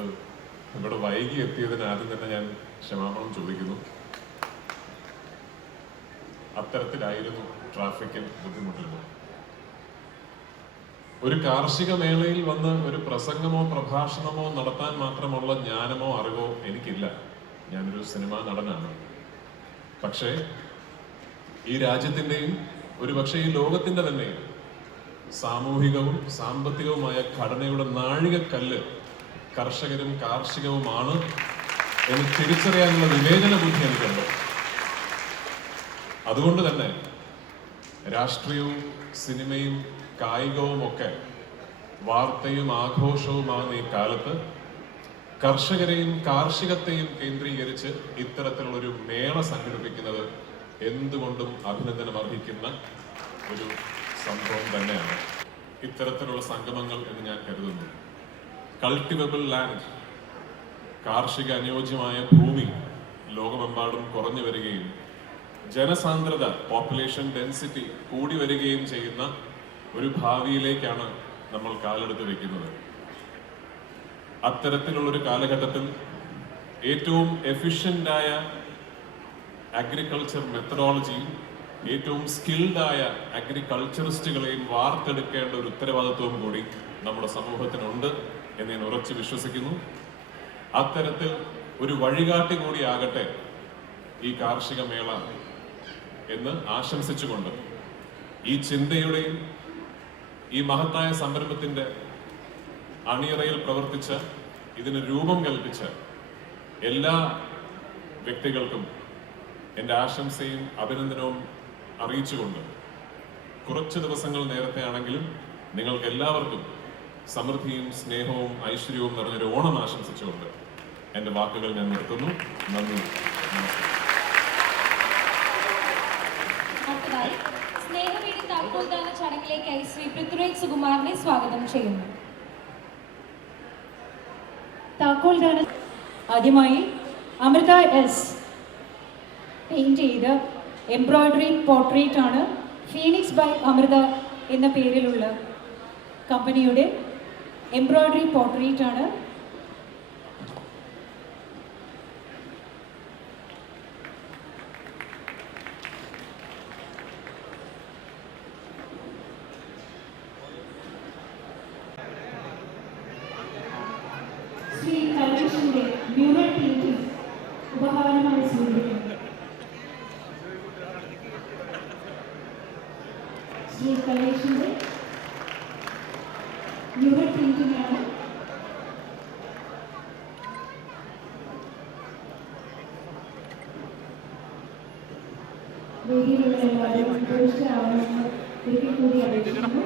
അതുകൊണ്ട് ഇവിടെ വൈകി എത്തിയതിന് ആദ്യം തന്നെ ഞാൻ ക്ഷമാപണം ചോദിക്കുന്നു. അത്തരത്തിലായിരുന്നു ട്രാഫിക്കിൽ ബുദ്ധിമുട്ടുന്നത്. ഒരു കാർഷിക മേളയിൽ വന്ന് ഒരു പ്രസംഗമോ പ്രഭാഷണമോ നടത്താൻ മാത്രമുള്ള ജ്ഞാനമോ അറിവോ എനിക്കില്ല. ഞാനൊരു സിനിമാ നടനാണ്. പക്ഷേ ഈ രാജ്യത്തിന്റെയും ഒരുപക്ഷെ ഈ ലോകത്തിന്റെ തന്നെ സാമൂഹികവും സാമ്പത്തികവുമായ ഘടനയുടെ നാഴികക്കല്ല് കർഷകരും കാർഷികവുമാണ് എന്ന് തിരിച്ചറിയാനുള്ള വിവേചന ബുദ്ധി എനിക്കുണ്ട്. അതുകൊണ്ട് തന്നെ രാഷ്ട്രീയവും സിനിമയും കായികവും ഒക്കെ വാർത്തയും ആഘോഷവുമാണ് ഈ കാലത്ത് കർഷകരെയും കാർഷികത്തെയും കേന്ദ്രീകരിച്ച് ഇത്തരത്തിലുള്ളൊരു മേള സംഘടിപ്പിക്കുന്നത് എന്തുകൊണ്ടും അഭിനന്ദനം അർഹിക്കുന്ന ഒരു സംഭവം തന്നെയാണ്. ഇത്തരത്തിലുള്ള സംഗമങ്ങൾ എന്ന് ഞാൻ കരുതുന്നു. കൾട്ടിവബിൾ ലാൻഡ് കാർഷിക അനുയോജ്യമായ ഭൂമി ലോകമെമ്പാടും കുറഞ്ഞു വരികയും ജനസാന്ദ്രത പോപ്പുലേഷൻ ഡെൻസിറ്റി കൂടി വരികയും ചെയ്യുന്ന ഒരു ഭാവിയിലേക്കാണ് നമ്മൾ കാലെടുത്ത് വെക്കുന്നത്. അത്തരത്തിലുള്ള ഒരു കാലഘട്ടത്തിൽ ഏറ്റവും എഫിഷ്യന്റായ അഗ്രികൾച്ചർ മെത്തഡോളജിയും ഏറ്റവും സ്കിൽഡായ അഗ്രികൾച്ചറിസ്റ്റുകളെയും വാർത്തെടുക്കേണ്ട ഒരു ഉത്തരവാദിത്വവും കൂടി നമ്മുടെ സമൂഹത്തിനുണ്ട്. എന്ന് ഞാൻ ഉറച്ചു വിശ്വസിക്കുന്നു. അത്തരത്തിൽ ഒരു വഴികാട്ടി കൂടി ആകട്ടെ ഈ കാർഷിക മേള എന്ന് ആശംസിച്ചുകൊണ്ട് ഈ ചിന്തയുടെയും ഈ മഹത്തായ സംരംഭത്തിന്റെ അണിയറയിൽ പ്രവർത്തിച്ച് ഇതിന് രൂപം കൽപ്പിച്ച എല്ലാ വ്യക്തികൾക്കും എന്റെ ആശംസയും അഭിനന്ദനവും അറിയിച്ചുകൊണ്ട് കുറച്ച് ദിവസങ്ങൾ നേരത്തെ ആണെങ്കിലും നിങ്ങൾക്ക് എല്ലാവർക്കും സമൃദ്ധിയും സ്നേഹവും ഐശ്വര്യവും നിറഞ്ഞൊരു ഓണം ആശംസിച്ചുകൊണ്ട് എന്റെ വാക്കുകൾ ഞാൻ നിർത്തുന്നു. നന്ദി. സ്നേഹവീടി താക്കോൽദാന ചടങ്ങിലേക്കായി ശ്രീ പൃഥ്വിരാജ് സുകുമാറിനെ സ്വാഗതം ചെയ്യുന്നു. താക്കോൽദാന ആദ്യമായി അമൃത എസ് പെയിന്റ് ചെയ്ത് എംബ്രോയ്ഡറി പോർട്രേറ്റ് ആണ് ഫീനിക്സ് ബൈ അമൃത എന്ന പേരിലുള്ള കമ്പനിയുടെ എംബ്രോയ്ഡറി പോർട്രേറ്റ് ആണ്. ശ്രീ കലേഷിന്റെ മ്യൂറൽ പെയിന്റിംഗ് ഉപഹാരമായി സ്വീകരിക്കുന്നു. ശ്രീ കലേഷിന്റെ മ്യൂറൽ പെയിന്റിംഗ് ആണ് വേദിയിലുള്ള എല്ലാവരും പുരുഷ ആവണമെന്ന് ഒരിക്കൽ കൂടി അപേക്ഷിക്കുന്നു